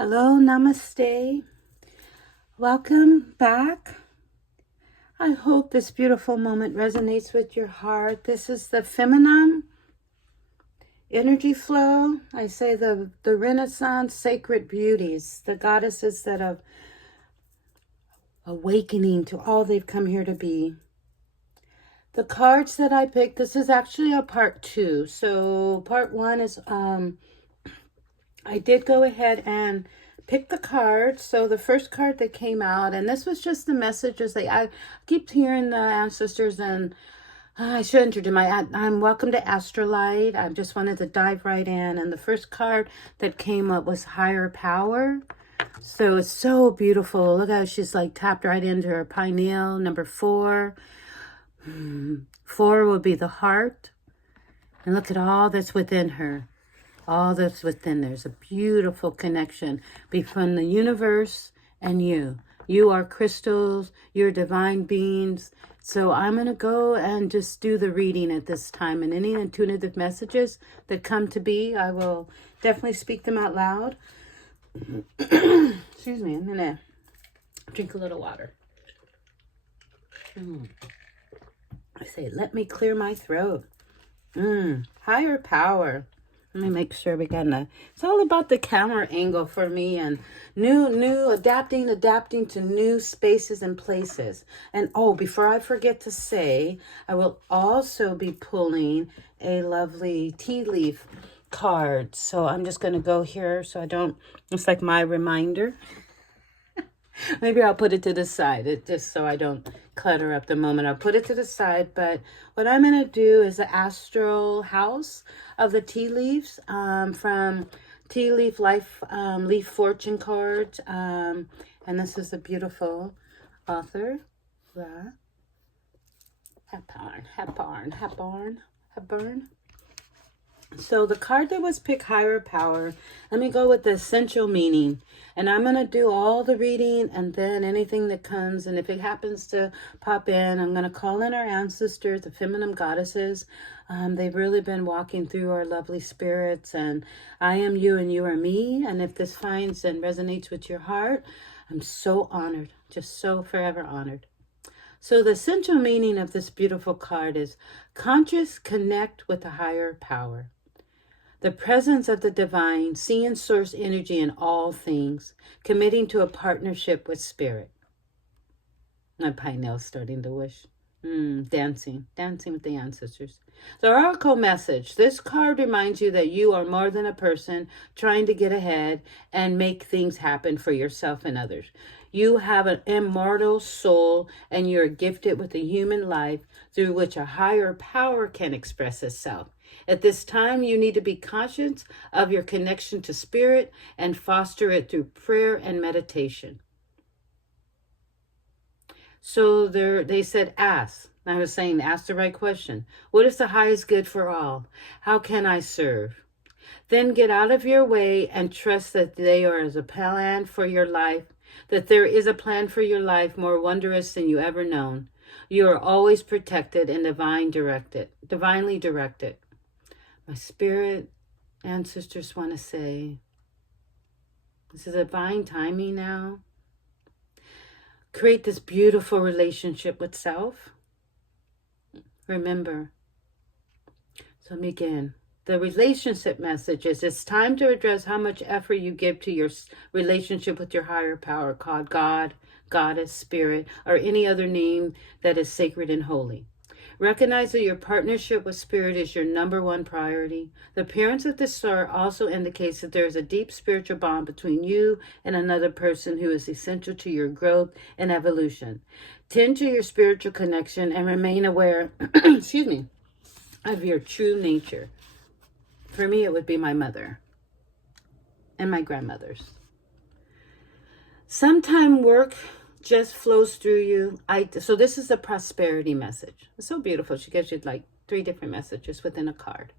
Hello, namaste. Welcome back. I hope this beautiful moment resonates with your heart. This is the feminine energy flow. I say the Renaissance sacred beauties, the goddesses that are awakening to all they've come here to be. The cards that I picked, this is actually a part 2. So part 1 is I did go ahead and pick the cards. So the first card that came out, and this was just the messages. I keep hearing the ancestors, and I should introduce I'm welcome to Astrolight. I just wanted to dive right in. And the first card that came up was Higher Power. So it's so beautiful. Look how she's like tapped right into her pineal. Number 4. 4 will be the heart. And look at all that's within her. All that's within. There's a beautiful connection between the universe and you. You are crystals. You're divine beings. So I'm going to go and just do the reading at this time. And any intuitive messages that come to be, I will definitely speak them out loud. Excuse me. I'm going to drink a little water. I say, let me clear my throat. Higher power. Let me make sure we got it's all about the camera angle for me, and new adapting to new spaces and places. And before I forget to say, I will also be pulling a lovely tea leaf card. So I'm just going to go here so I don't, it's like my reminder. Maybe I'll put it to the side, just so I don't clutter up the moment. I'll put it to the side, but what I'm going to do is the astral house of the tea leaves from Tea Leaf Life Leaf Fortune cards. And this is a beautiful author. Hepburn. So the card that was picked, Higher Power, let me go with the essential meaning. And I'm going to do all the reading and then anything that comes. And if it happens to pop in, I'm going to call in our ancestors, the feminine goddesses. They've really been walking through our lovely spirits. And I am you and you are me. And if this finds and resonates with your heart, I'm so honored, just so forever honored. So the essential meaning of this beautiful card is conscious connect with a higher power. The presence of the divine, seeing source energy in all things, committing to a partnership with spirit. My pineal's starting to wish. Dancing with the ancestors. The oracle message. This card reminds you that you are more than a person trying to get ahead and make things happen for yourself and others. You have an immortal soul, and you're gifted with a human life through which a higher power can express itself. At this time, you need to be conscious of your connection to spirit and foster it through prayer and meditation. So they said, ask. I was saying, ask the right question. What is the highest good for all? How can I serve? Then get out of your way and trust that there is a plan for your life, that there is a plan for your life more wondrous than you ever known. You are always protected and divinely directed. My spirit ancestors want to say, this is divine timing now. Create this beautiful relationship with self. Remember. So let me begin. The relationship message is it's time to address how much effort you give to your relationship with your higher power called God, Goddess, Spirit, or any other name that is sacred and holy. Recognize that your partnership with Spirit is your number one priority. The appearance of this star also indicates that there is a deep spiritual bond between you and another person who is essential to your growth and evolution. Tend to your spiritual connection and remain aware, of your true nature. For me, it would be my mother and my grandmothers. Sometime work just flows through you. So this is a prosperity message. It's so beautiful. She gives you like 3 different messages within a card.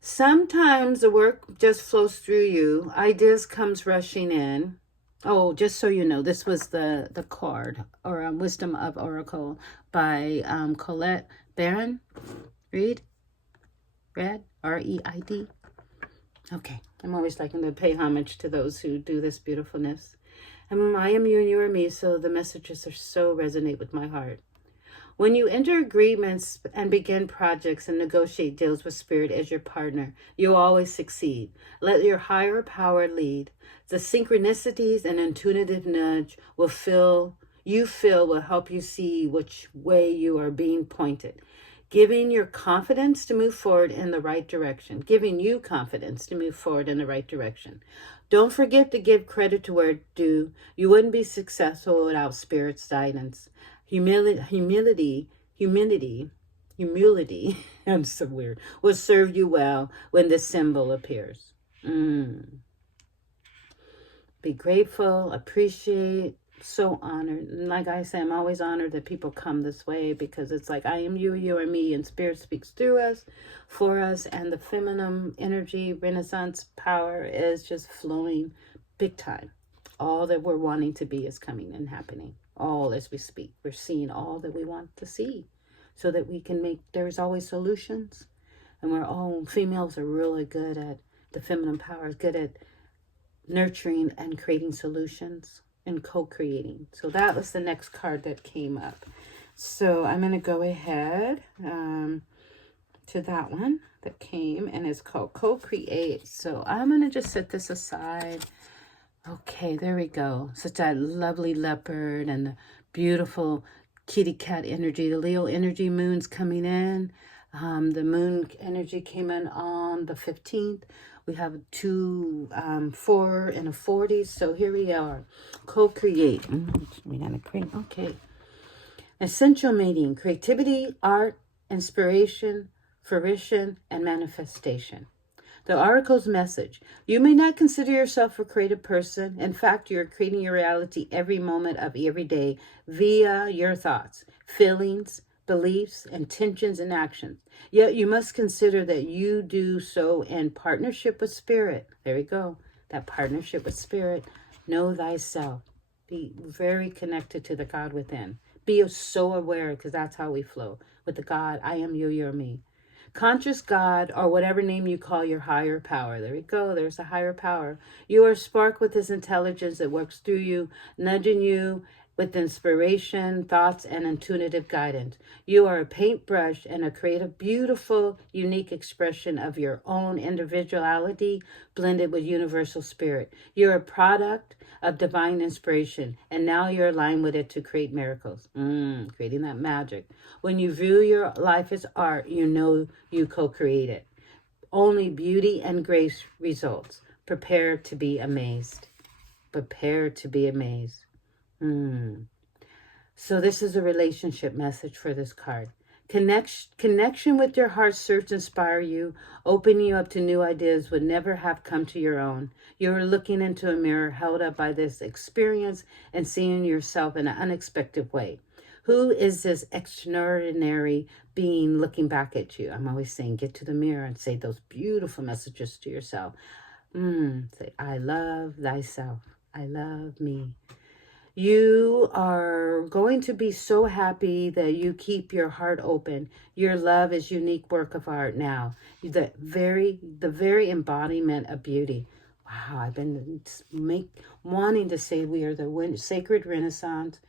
Sometimes the work just flows through you. Ideas comes rushing in. Oh, just so you know, this was the card or Wisdom of Oracle by Colette Baron. Read, R-E-I-D. Okay, I'm always liking to pay homage to those who do this beautifulness. And I am you and you are me, so the messages are so resonate with my heart. When you enter agreements and begin projects and negotiate deals with Spirit as your partner, you'll always succeed. Let your higher power lead. The synchronicities and intuitive nudge will help you see which way you are being pointed. Giving your confidence to move forward in the right direction. Giving you confidence to move forward in the right direction. Don't forget to give credit to where it's due. You wouldn't be successful without Spirit's guidance. Humility, I'm so weird, will serve you well when this symbol appears. Be grateful, appreciate, so honored. And like I say, I'm always honored that people come this way, because it's like I am you, you are me, and Spirit speaks through us, for us, and the feminine energy, Renaissance power is just flowing big time. All that we're wanting to be is coming and happening. All as we speak, we're seeing all that we want to see, so that we can make, there's always solutions. And we're all, females are really good at, the feminine power is good at nurturing and creating solutions and co-creating. So that was the next card that came up. So I'm going to go ahead to that one that came, and it's called Co-Create. So I'm going to just set this aside. Okay, there we go. Such a lovely leopard and the beautiful kitty cat energy. The Leo energy moon's coming in. The moon energy came in on the 15th. We have 2, 4, and a 40. So here we are. Co-create. We're going to create. Okay. Essential meaning: creativity, art, inspiration, fruition, and manifestation. The oracle's message: you may not consider yourself a creative person. In fact, you're creating your reality every moment of every day via your thoughts, feelings, beliefs, intentions, and actions. Yet you must consider that you do so in partnership with Spirit. There we go. That partnership with Spirit. Know thyself. Be very connected to the God within. Be so aware, because that's how we flow. With the God, I am you, you're me. Conscious God, or whatever name you call your higher power. There we go. There's a higher power. You are sparked with this intelligence that works through you, nudging you with inspiration, thoughts, and intuitive guidance. You are a paintbrush and a creative, beautiful, unique expression of your own individuality blended with universal spirit. You're a product of divine inspiration, and now you're aligned with it to create miracles. Creating that magic. When you view your life as art, you know you co-create it. Only beauty and grace results. Prepare to be amazed. Prepare to be amazed. So this is a relationship message for this card. Connection with your heart serves to inspire you, opening you up to new ideas would never have come to your own. You're looking into a mirror held up by this experience and seeing yourself in an unexpected way. Who is this extraordinary being looking back at you? I'm always saying, get to the mirror and say those beautiful messages to yourself. Say, I love thyself. I love me. You are going to be so happy that you keep your heart open. Your love is unique work of art now. The very embodiment of beauty. Wow, I've been wanting to say we are the sacred Renaissance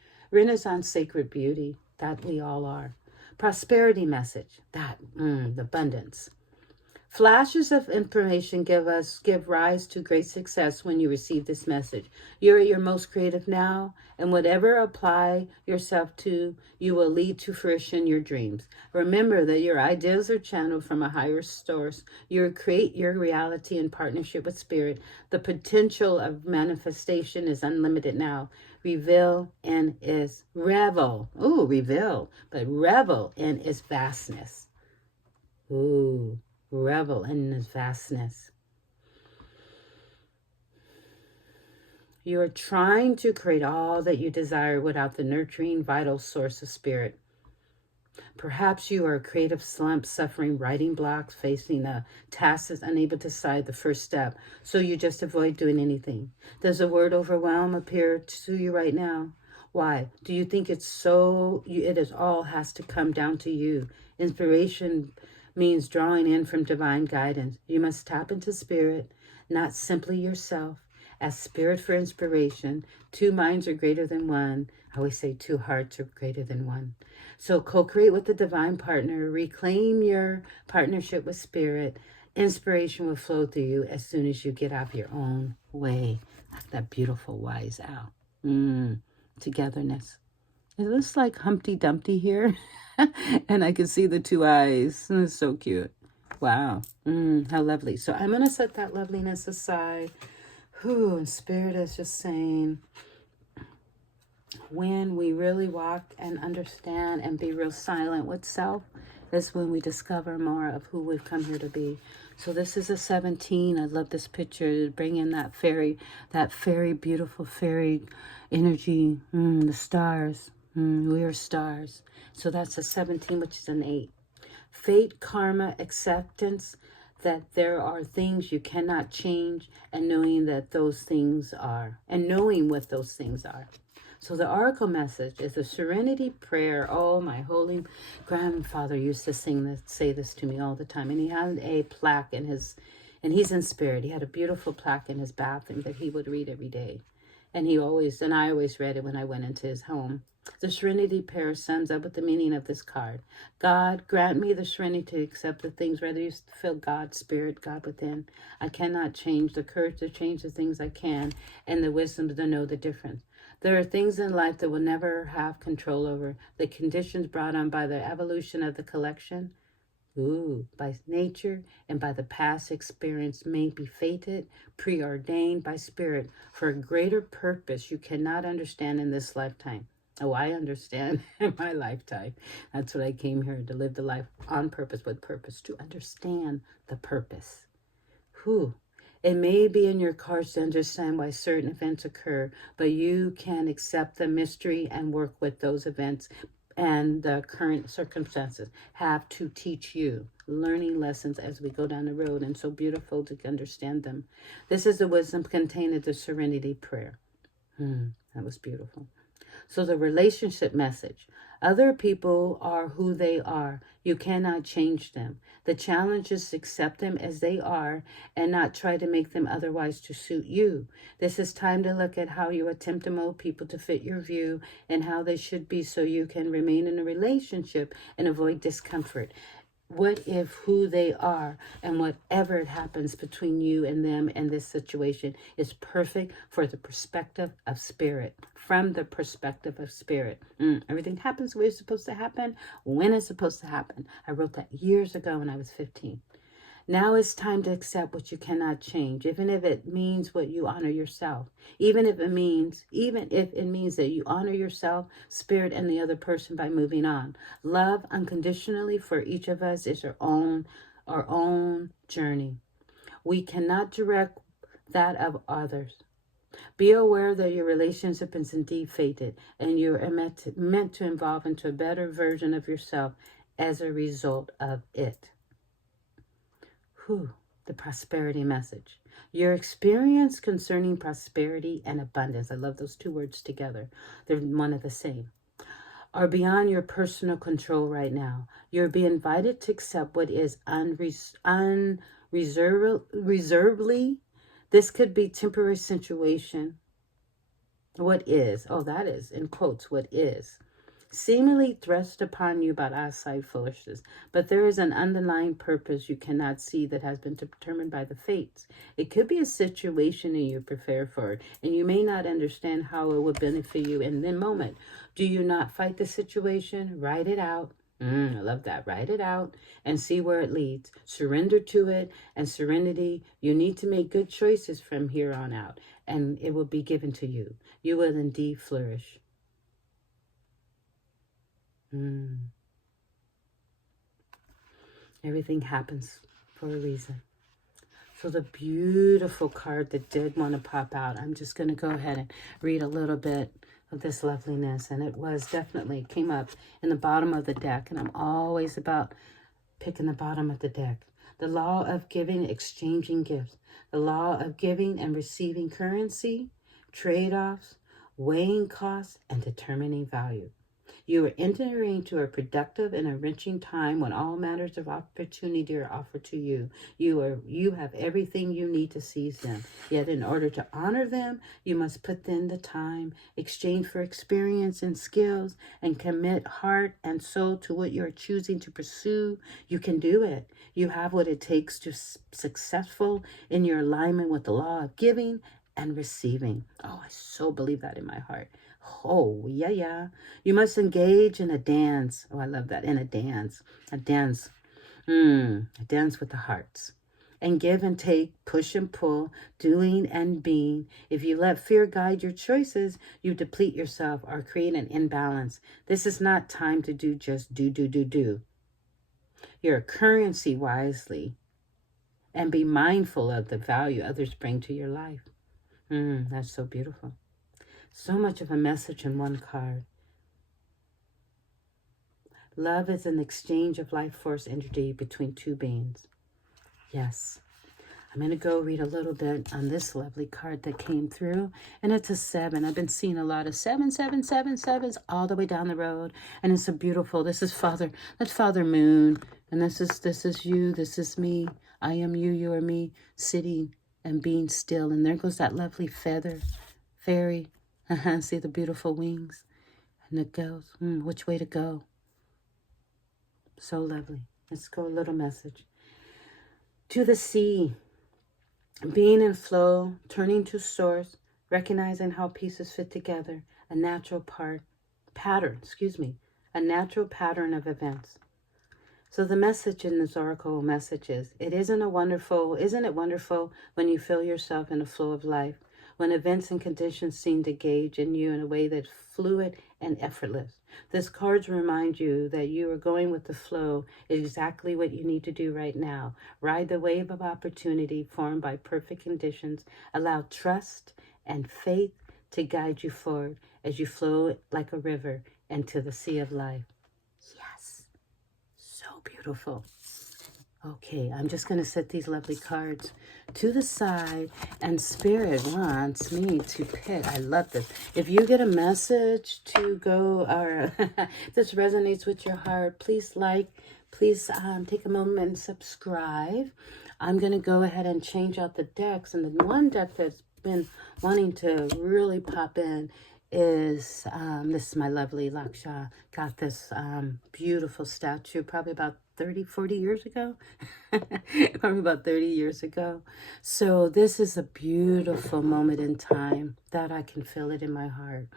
sacred beauty that we all are. Prosperity message, that the abundance. Flashes of information give rise to great success when you receive this message. You're at your most creative now, and whatever apply yourself to, you will lead to fruition your dreams. Remember that your ideas are channeled from a higher source. You create your reality in partnership with Spirit. The potential of manifestation is unlimited now. Revel in its revel. Ooh, revel, but revel in its vastness. Ooh. Revel in this vastness. You are trying to create all that you desire without the nurturing, vital source of Spirit. Perhaps you are a creative slump, suffering writing blocks, facing a task that's unable to decide the first step, so you just avoid doing anything. Does the word overwhelm appear to you right now? Why? Do you think it all has to come down to you? Inspiration means drawing in from divine guidance. You must tap into spirit, not simply yourself. Ask spirit for inspiration. Two minds are greater than one. I always say two hearts are greater than one. So co-create with the divine partner. Reclaim your partnership with spirit. Inspiration will flow through you as soon as you get out of your own way. That beautiful wise owl. Togetherness. It looks like Humpty Dumpty here. And I can see the two eyes. It's so cute. Wow. How lovely. So I'm going to set that loveliness aside. And Spirit is just saying, when we really walk and understand and be real silent with self, is when we discover more of who we've come here to be. So this is a 17. I love this picture. Bring in that fairy, beautiful fairy energy. The stars. We are stars. So that's a 17, which is an 8. Fate, karma, acceptance, that there are things you cannot change, and knowing that those things are, and knowing what those things are. So the oracle message is a serenity prayer. Oh, my holy grandfather used to say this to me all the time. And he had a plaque in his, and he's in spirit. He had a beautiful plaque in his bathroom that he would read every day. And I always read it when I went into his home. The serenity prayer sums up with the meaning of this card. God, grant me the serenity to accept the things, rather you feel God, spirit, God within. I cannot change, the courage to change the things I can, and the wisdom to know the difference. There are things in life that we'll never have control over. The conditions brought on by the evolution of the collection, by nature and by the past experience, may be fated, preordained by spirit for a greater purpose you cannot understand in this lifetime. Oh, I understand in my lifetime. That's what I came here to live the life on purpose, with purpose, to understand the purpose. It may be in your cards to understand why certain events occur, but you can accept the mystery and work with those events and the current circumstances have to teach you learning lessons as we go down the road, and so beautiful to understand them. This is the wisdom contained in the serenity prayer. That was beautiful. So the relationship message. Other people are who they are. You cannot change them. The challenge is to accept them as they are and not try to make them otherwise to suit you. This is time to look at how you attempt to mold people to fit your view and how they should be, so you can remain in a relationship and avoid discomfort. What if who they are and whatever happens between you and them and this situation is perfect for the perspective of spirit, from the perspective of spirit. Everything happens where it's supposed to happen, when it's supposed to happen. I wrote that years ago when I was 15. Now it's time to accept what you cannot change, even if it means what you honor yourself. Even if it means that you honor yourself, spirit, and the other person by moving on. Love unconditionally for each of us is our own journey. We cannot direct that of others. Be aware that your relationship is indeed fated, and you are meant to evolve into a better version of yourself as a result of it. The prosperity message. Your experience concerning prosperity and abundance, I love those two words together. They're one of the same, are beyond your personal control right now. You're being invited to accept what is unreservedly. This could be temporary situation. What is, that is, in quotes, what is. Seemingly thrust upon you by outside foolishness, but there is an underlying purpose you cannot see that has been determined by the fates. It could be a situation and you prepare for it, and you may not understand how it would benefit you in the moment. Do you not fight the situation? Write it out. I love that. Write it out and see where it leads. Surrender to it, and serenity. You need to make good choices from here on out, and it will be given to you. You will indeed flourish. Everything happens for a reason. So the beautiful card that did want to pop out, I'm just going to go ahead and read a little bit of this loveliness. And it came up in the bottom of the deck. And I'm always about picking the bottom of the deck. The law of giving, exchanging gifts. The law of giving and receiving currency, trade-offs, weighing costs, and determining value. You are entering into a productive and enriching time when all matters of opportunity are offered to you. You have everything you need to seize them. Yet in order to honor them, you must put in the time, exchange for experience and skills, and commit heart and soul to what you are choosing to pursue. You can do it. You have what it takes to successful in your alignment with the law of giving and receiving. Oh, I so believe that in my heart. Oh, yeah, yeah. You must engage in a dance. Oh, I love that. In a dance. A dance. A dance with the hearts. And give and take, push and pull, doing and being. If you let fear guide your choices, you deplete yourself or create an imbalance. This is not time to just do. Your currency wisely and be mindful of the value others bring to your life. That's so beautiful. So much of a message in one card. Love is an exchange of life force energy between two beings. Yes. I'm going to go read a little bit on this lovely card that came through. And it's a 7. I've been seeing a lot of 7s all the way down the road. And it's a beautiful, that's Father Moon. And this is you, this is me. I am you, you are me, sitting and being still. And there goes that lovely fairy. See the beautiful wings. And it goes, which way to go? So lovely. Let's go a little message. To the sea, being in flow, turning to source, recognizing how pieces fit together, a natural pattern of events. So the message in this oracle message is, isn't it wonderful when you feel yourself in the flow of life, when events and conditions seem to engage in you in a way that's fluid and effortless. This cards remind you that you are going with the flow, exactly what you need to do right now. Ride the wave of opportunity formed by perfect conditions. Allow trust and faith to guide you forward as you flow like a river into the sea of life. Yes, so beautiful. Okay, I'm just going to set these lovely cards to the side, and Spirit wants me to pick. I love this. If you get a message to go, or this resonates with your heart, please take a moment and subscribe. I'm going to go ahead and change out the decks, and the one deck that's been wanting to really pop in is, this is my lovely Laksha. Got this beautiful statue, probably about 40 years ago. Probably about 30 years ago. So this is a beautiful moment in time that I can feel it in my heart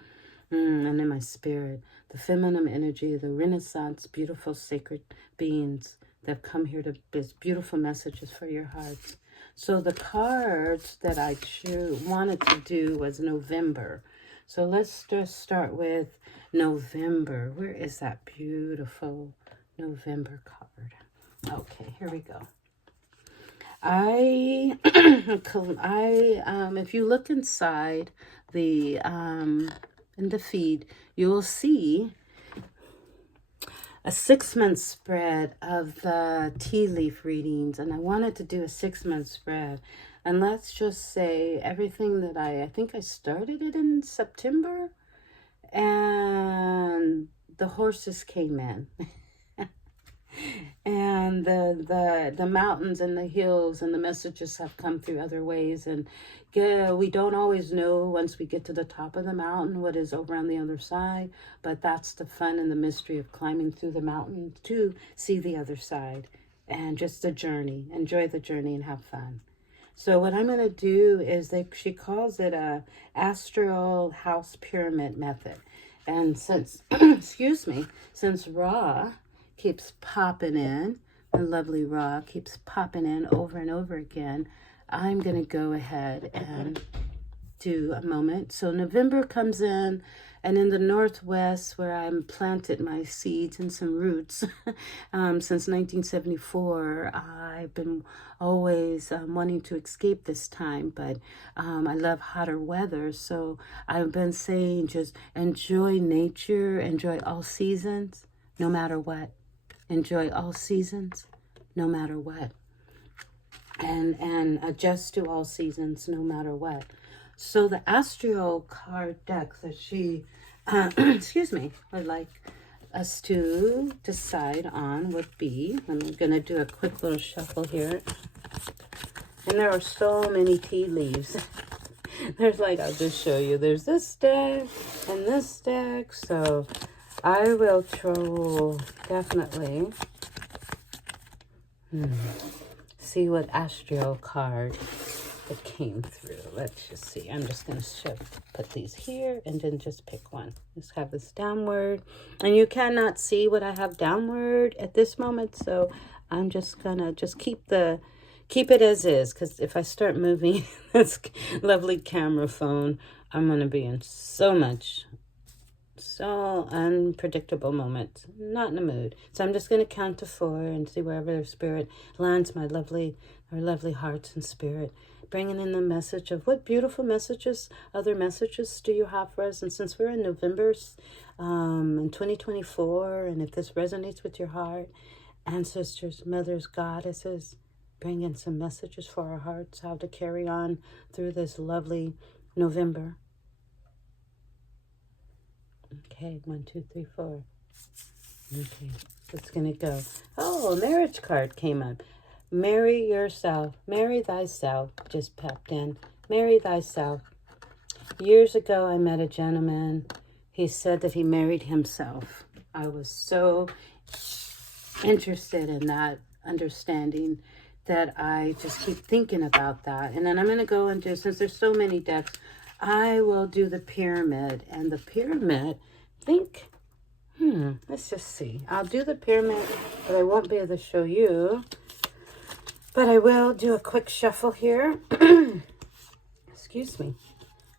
and in my spirit. The feminine energy, the Renaissance, beautiful sacred beings that have come here to this beautiful messages for your hearts. So the cards that I wanted to do was November. So let's just start with November. Where is that beautiful November card? Okay, here we go. If you look inside the in the feed, you will see a 6-month spread of the tea leaf readings, and I wanted to do a 6-month spread. And let's just say everything that I think I started it in September, and the horses came in. And the mountains and the hills and the messages have come through other ways. And we don't always know once we get to the top of the mountain what is over on the other side. But that's the fun and the mystery of climbing through the mountain to see the other side. And just the journey. Enjoy the journey and have fun. So what I'm going to do is she calls it a astral house pyramid method. And since, since Ra keeps popping in, the lovely Ra keeps popping in over and over again, I'm going to go ahead and do a moment. So November comes in, and in the Northwest, where I'm planted my seeds and some roots since 1974, I've been always wanting to escape this time, but I love hotter weather. So I've been saying just enjoy nature, enjoy all seasons, no matter what. Enjoy all seasons, no matter what. And adjust to all seasons, no matter what. So the astral card deck that she, I like us to decide on would be, I'm going to do a quick little shuffle here. And there are so many tea leaves. There's like, I'll just show you. There's this deck and this deck. So I will definitely see what astral card it came through. Let's just see. I'm just going to put these here and then just pick one. Just have this downward. And you cannot see what I have downward at this moment. So I'm just going to just keep it as is, because if I start moving this lovely camera phone, I'm going to be in so unpredictable moments. Not in the mood. So I'm just going to count to 4 and see wherever their spirit lands, our lovely hearts and spirit. Bringing in the message of what beautiful messages, other messages do you have for us? And since we're in November in 2024, and if this resonates with your heart, ancestors, mothers, goddesses, bring in some messages for our hearts, how to carry on through this lovely November. Okay, 1, 2, 3, 4. Okay, it's going to go. Oh, a marriage card came up. Marry yourself. Marry thyself. Just popped in. Marry thyself. Years ago, I met a gentleman. He said that he married himself. I was so interested in that understanding that I just keep thinking about that. And then I'm going to go into, since there's so many decks, I will do the pyramid. And the pyramid, let's just see. I'll do the pyramid, but I won't be able to show you. But I will do a quick shuffle here. Excuse me.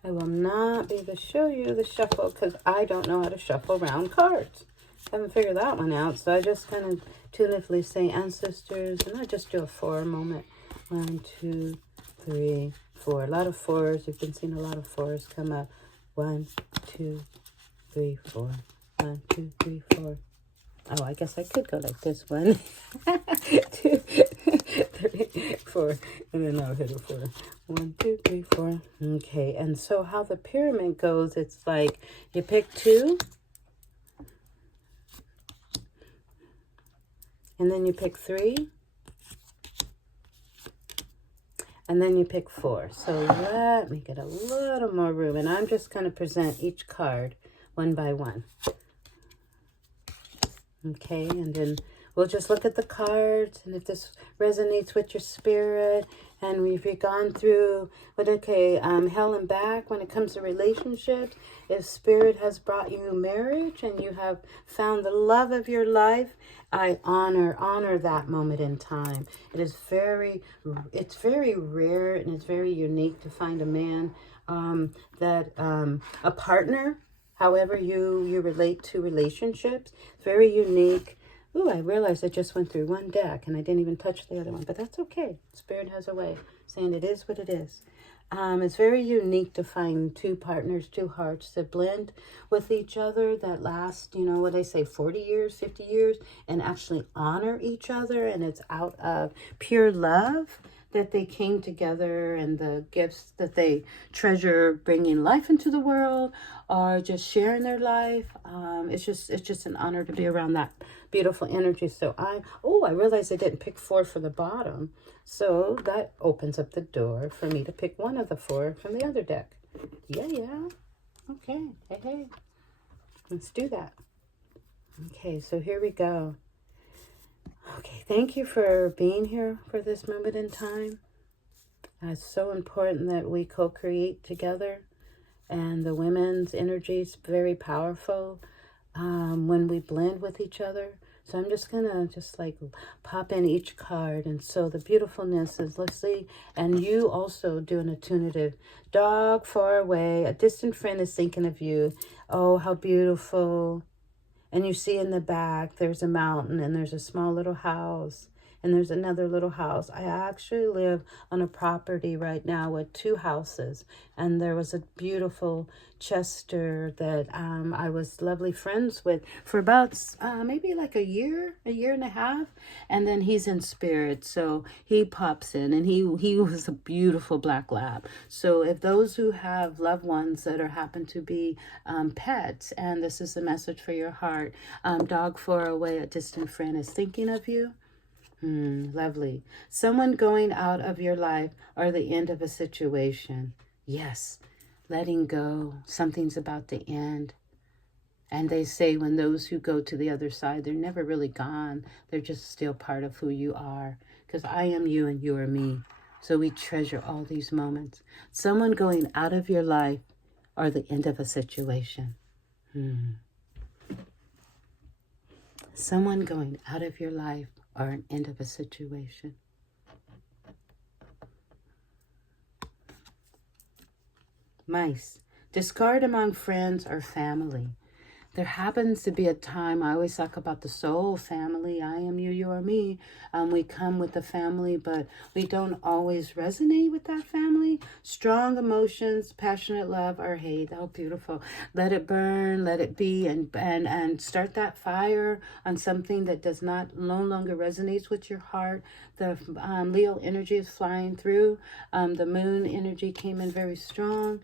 I will not be able to show you the shuffle because I don't know how to shuffle round cards. I haven't figured that one out. So I just kind of intuitively say ancestors. And I just do a 4 moment. 1, 2, 3, 4. A lot of 4s. You've been seeing a lot of 4s come up. 1, 2, 3, 4. 1, 2, 3, 4. Oh, I guess I could go like this. 1, 2, 3, 4. And then I'll hit a 4. 1, 2, 3, 4. Okay, and so how the pyramid goes, it's like you pick 2. And then you pick 3. And then you pick 4. So let me get a little more room. And I'm just going to present each card one by one. Okay, and then we'll just look at the cards, and if this resonates with your spirit, and we've gone through, hell and back when it comes to relationships, if spirit has brought you marriage and you have found the love of your life, I honor that moment in time. It's very rare and it's very unique to find a man a partner. However you relate to relationships, very unique. Ooh, I realized I just went through one deck and I didn't even touch the other one, but that's okay. Spirit has a way saying it is what it is. It's very unique to find 2 partners, 2 hearts that blend with each other, that last, 40 years, 50 years, and actually honor each other. And it's out of pure love that they came together, and the gifts that they treasure, bringing life into the world or just sharing their life. It's just an honor to be around that beautiful energy. So I realized I didn't pick 4 for the bottom. So that opens up the door for me to pick one of the 4 from the other deck. Yeah. Okay. Hey. Let's do that. Okay, so here we go. Okay, thank you for being here for this moment in time. It's so important that we co-create together, and the women's energy is very powerful when we blend with each other. So I'm just gonna pop in each card, and so the beautifulness is, let's see, and you also do an attunative. Dog far away, a distant friend is thinking of you. Oh, how beautiful. And you see in the back, there's a mountain and there's a small little house. and there's another little house. I actually live on a property right now with 2 houses, and there was a beautiful Chester that I was lovely friends with for about maybe like a year and a half, and then he's in spirit, so he pops in, and he was a beautiful black lab. So if those who have loved ones that are happen to be pets, and this is a message for your heart, dog far away, a distant friend is thinking of you. Lovely. Someone going out of your life or the end of a situation. Yes, letting go. Something's about to end. And they say when those who go to the other side, they're never really gone. They're just still part of who you are. Because I am you and you are me. So we treasure all these moments. Someone going out of your life or the end of a situation. Someone going out of your life or an end of a situation. Mice. Discard among friends or family. There happens to be a time, I always talk about the soul family. I am you, you are me. We come with the family, but we don't always resonate with that family. Strong emotions, passionate love or hate. Oh, beautiful. Let it burn, let it be, and start that fire on something that does not no longer resonates with your heart. The Leo energy is flying through. The moon energy came in very strong.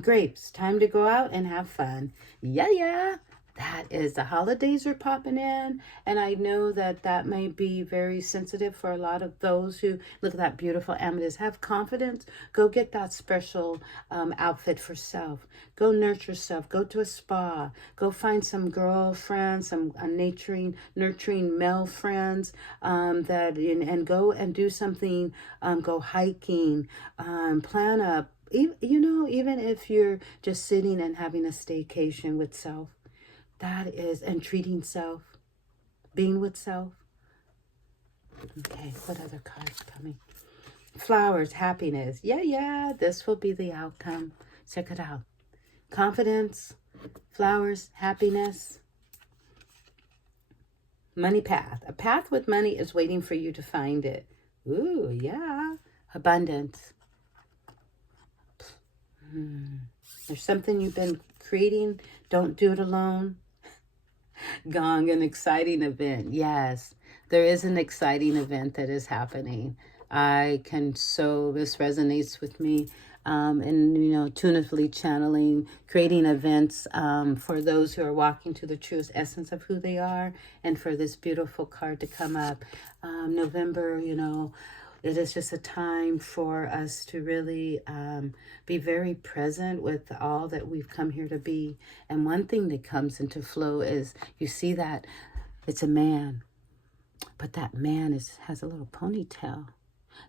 Grapes, time to go out and have fun. Yeah. That is, the holidays are popping in, and I know that that may be very sensitive for a lot of those who, look at that beautiful amethyst, have confidence. Go get that special outfit for self. Go nurture self. Go to a spa. Go find some girlfriends, some nurturing male friends and go and do something. Go hiking. Plan a, even if you're just sitting and having a staycation with self. That is, and treating self, being with self. Okay, what other cards coming? Flowers, happiness. Yeah, this will be the outcome. Check it out. Confidence, flowers, happiness. Money path. A path with money is waiting for you to find it. Ooh, yeah. Abundance. There's something you've been creating. Don't do it alone. Gong, an exciting event. Yes, there is an exciting event that is happening. This resonates with me. Intuitively channeling, creating events for those who are walking to the truest essence of who they are, and for this beautiful card to come up. November, it is just a time for us to really be very present with all that we've come here to be. And one thing that comes into flow is, you see that it's a man, but that man has a little ponytail.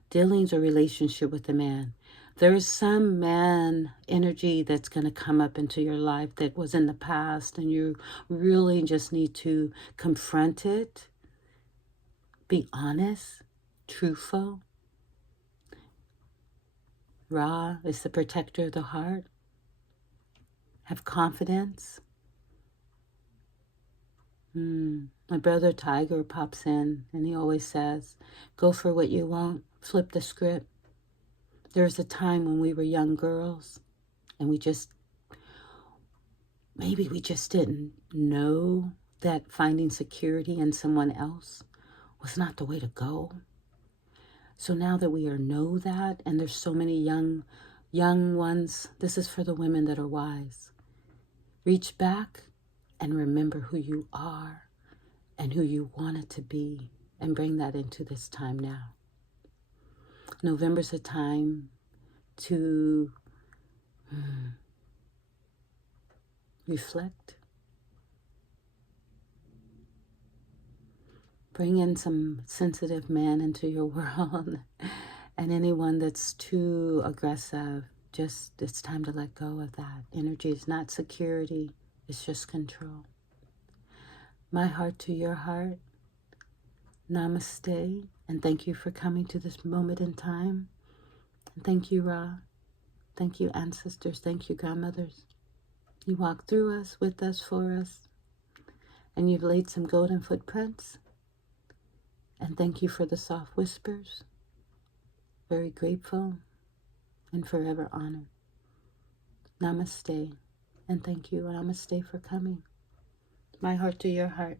Dealings or relationship with a man. There is some man energy that's going to come up into your life that was in the past, and you really just need to confront it. Be honest. Truthful. Ra is the protector of the heart. Have confidence. My brother Tiger pops in, and he always says, go for what you want, flip the script. There was a time when we were young girls, and maybe we just didn't know that finding security in someone else was not the way to go. So now that we know that, and there's so many young ones, this is for the women that are wise. Reach back and remember who you are and who you wanted to be, and bring that into this time now. November's a time to reflect. Bring in some sensitive man into your world. And anyone that's too aggressive, it's time to let go of that. Energy is not security, it's just control. My heart to your heart. Namaste. And thank you for coming to this moment in time. And thank you, Ra. Thank you, ancestors. Thank you, grandmothers. You walked through us, with us, for us. And you've laid some golden footprints. And thank you for the soft whispers. Very grateful and forever honored. Namaste. And thank you. And namaste for coming. My heart to your heart.